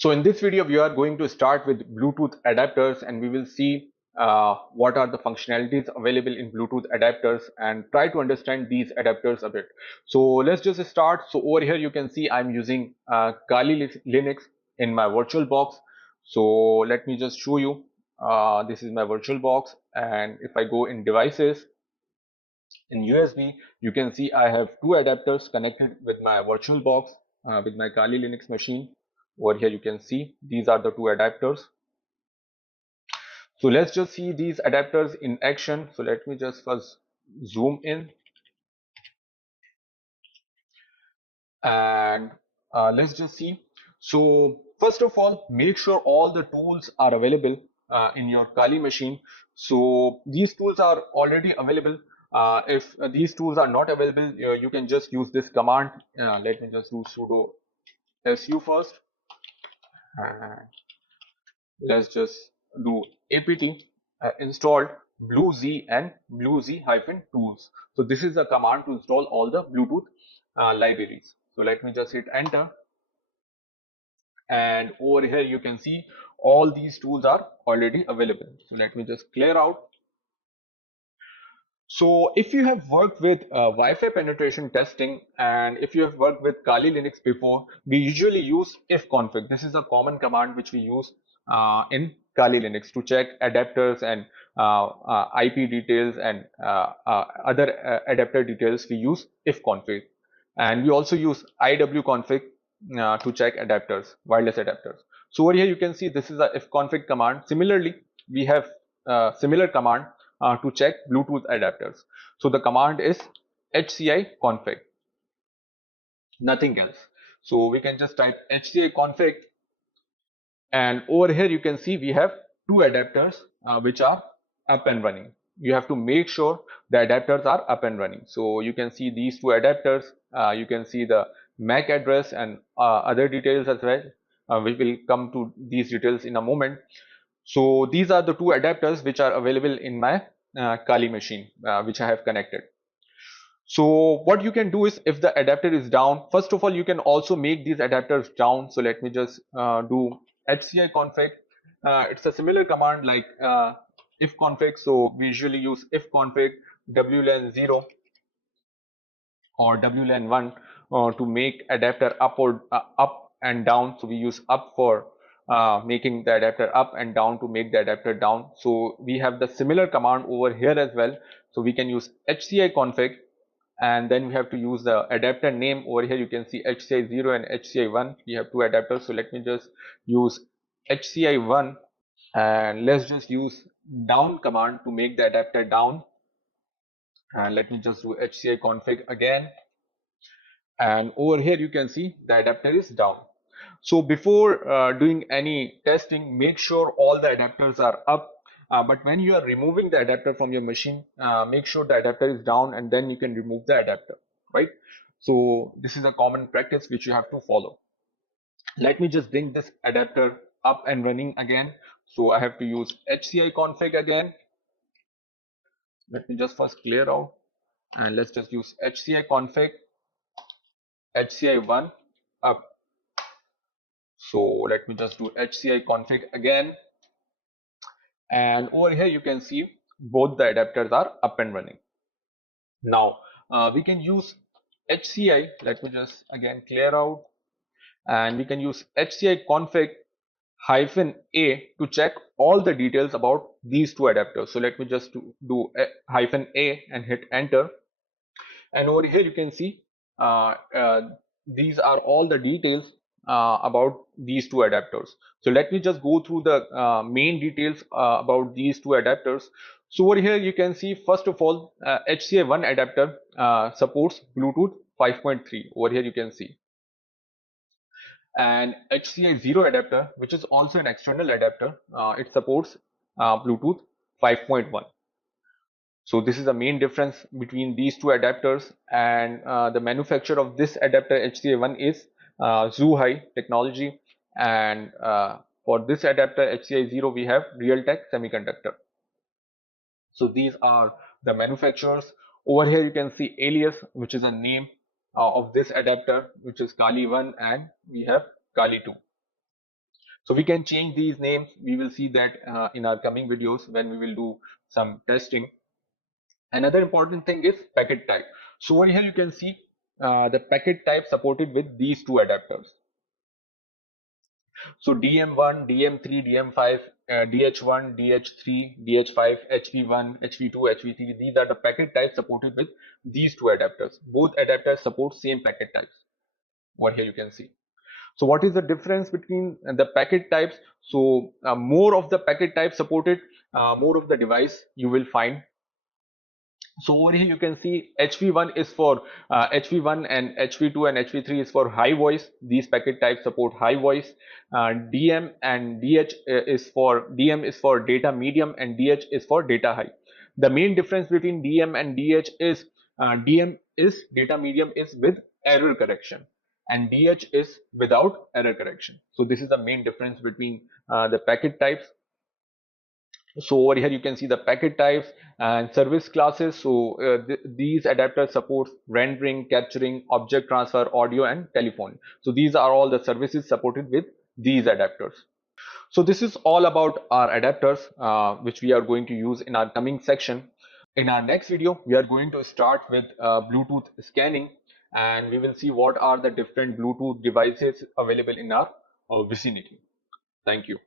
So in this video, we are going to start with Bluetooth adapters, and we will see what are the functionalities available in Bluetooth adapters and try to understand these adapters a bit. So let's just start. So over here, you can see I'm using Kali Linux in my VirtualBox. So let me just show you. This is my VirtualBox, and if I go in devices, in USB, you can see I have two adapters connected with my VirtualBox with my Kali Linux machine. Over here, you can see these are the two adapters. So let's just see these adapters in action. So let me just first zoom in, and let's just see. So first of all, make sure all the tools are available in your Kali machine. So these tools are already available. If these tools are not available, you can just use this command. Let me just do sudo su first, and let's just do apt install BlueZ and BlueZ-tools. So this is a command to install all the Bluetooth libraries. So let me just hit enter, and over here you can see all these tools are already available. So let me just clear out. So if you have worked with Wi-Fi penetration testing, and if you have worked with Kali Linux before, we usually use ifconfig. This is a common command which we use in Kali Linux to check adapters and IP details and other adapter details. We use ifconfig, and we also use iwconfig to check adapters, wireless adapters. So over here you can see this is a ifconfig command. Similarly, we have similar command to check Bluetooth adapters. So the command is HCI config, nothing else. So we can just type HCI config, and over here you can see we have two adapters which are up and running. You have to make sure the adapters are up and running. So you can see these two adapters. You can see the MAC address and other details as well. We will come to these details in a moment. So these are the two adapters which are available in my Kali machine, which I have connected. So what you can do is, if the adapter is down, first of all, you can also make these adapters down. So let me just do HCI config. It's a similar command like ifconfig. So we usually use ifconfig wlan 0 or wlan 1 to make adapter up or up and down. So we use up for making the adapter up and down to make the adapter down. So we have the similar command over here as well. So we can use HCI config, and then we have to use the adapter name. Over here you can see HCI 0 and HCI 1. We have two adapters. So let me just use HCI 1, and let's just use down command to make the adapter down. And let me just do HCI config again, and over here you can see the adapter is down. So before doing any testing, make sure all the adapters are up. But when you are removing the adapter from your machine, make sure the adapter is down, and then you can remove the adapter, right? So this is a common practice which you have to follow. Let me just bring this adapter up and running again. So I have to use HCI config again. Let me just first clear out, and let's just use HCI config HCI 1 up. So let me just do HCI config again, and over here you can see both the adapters are up and running. Now we can use HCI. Let me just again clear out, and we can use HCI config -a to check all the details about these two adapters. So let me just do -a and hit enter, and over here you can see uh, uh, these are all the details about these two adapters. So let me just go through the main details about these two adapters. So over here you can see, first of all, HCI 1 adapter supports Bluetooth 5.3. Over here you can see, and HCI 0 adapter, which is also an external adapter, it supports Bluetooth 5.1. So this is the main difference between these two adapters, and the manufacturer of this adapter HCI1 is Zhuhai Technology, and for this adapter HCI0 we have Realtek Semiconductor. So these are the manufacturers. Over here you can see Alias, which is a name of this adapter, which is Kali 1, and we have Kali 2. So we can change these names. We will see that in our coming videos when we will do some testing. Another important thing is packet type. So over here you can see the packet type supported with these two adapters. So DM1, DM3, DM5, DH1, DH3, DH5, HV1, HV2, HV3. These are the packet types supported with these two adapters. Both adapters support same packet types. Over here you can see. So what is the difference between the packet types? So more of the packet types supported, more of the device you will find. So over here you can see HV1 is for HV1 and HV2 and HV3 is for high voice. These packet types support high voice. DM and DH is for DM is for data medium and DH is for data high. The main difference between DM and DH is DM is data medium is with error correction and DH is without error correction. So this is the main difference between the packet types. So over here you can see the packet types and service classes. So these adapters support rendering, capturing, object transfer, audio and telephone. So these are all the services supported with these adapters. So this is all about our adapters which we are going to use in our coming section. In our next video we are going to start with Bluetooth scanning, and we will see what are the different Bluetooth devices available in our vicinity. Thank you.